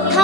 他。